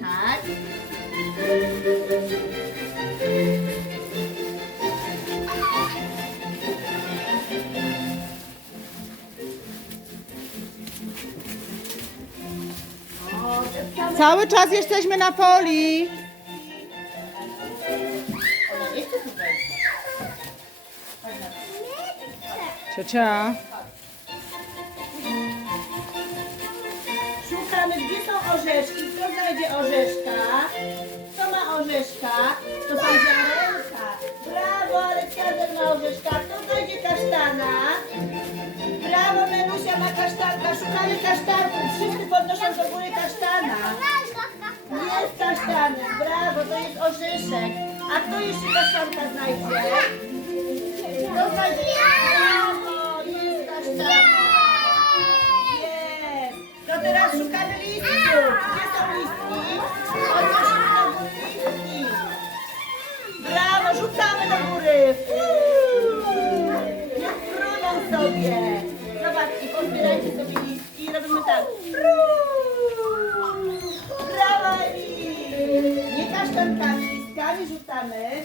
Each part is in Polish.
Tak. Cały czas jesteśmy na poli. Jeszcze tutaj. Ciocia. Gdzie są orzeszki. Kto znajdzie orzeszka? Kto ma orzeszka? To są ziarenka. Brawo, Aleksander ma orzeszka. Kto znajdzie kasztana? Brawo, Menusia ma kasztanka. Szukamy kasztanków. Wszyscy podnoszą do góry kasztana. Jest kasztanek. Brawo, to jest orzeszek. A kto jeszcze kasztanka znajdzie? Kto znajdzie? Rzucamy do góry. Niech fruną sobie. Zobaczcie, pozbierajcie sobie listki robimy tak. Uuu, Brawo, Eli. Nie kasztankami, listkami rzucamy.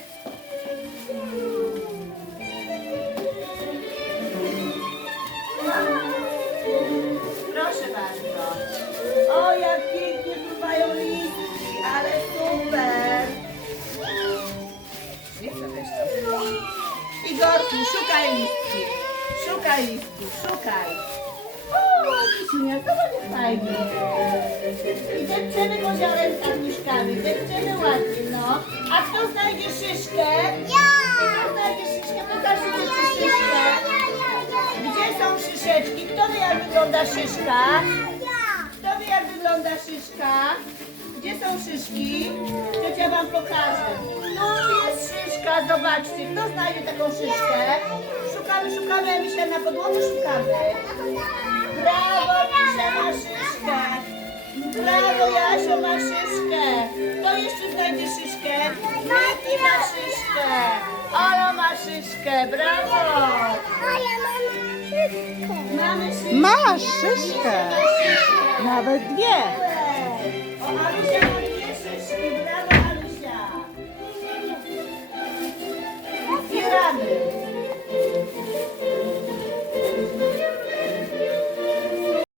Proszę bardzo. O, jak pięknie Igorku, szukaj listki. Szukaj listki, szukaj. O, Misiunia, zobacz jak fajnie. I depczemy po ziarenkach miszkami, depczemy ładnie, no. A kto znajdzie szyszkę? Kto znajdzie szyszkę? Pokażcie ci szyszkę. Gdzie są szyszeczki? Kto wie jak wygląda szyszka? Kto wie jak wygląda szyszka? Gdzie są szyszki? Ciocia wam pokaże. Tu jest szyszka, zobaczcie. Kto znajdzie taką szyszkę? Szukamy, szukamy, Misia na podłodze szukamy. Brawo, Misia ma szyszkę. Brawo, Jasio ma szyszkę. Kto jeszcze znajdzie szyszkę? Miki ma szyszkę. Olo ma szyszkę. Brawo. Mamy szyszkę. Masz szyszkę. Nawet dwie. O, Alusia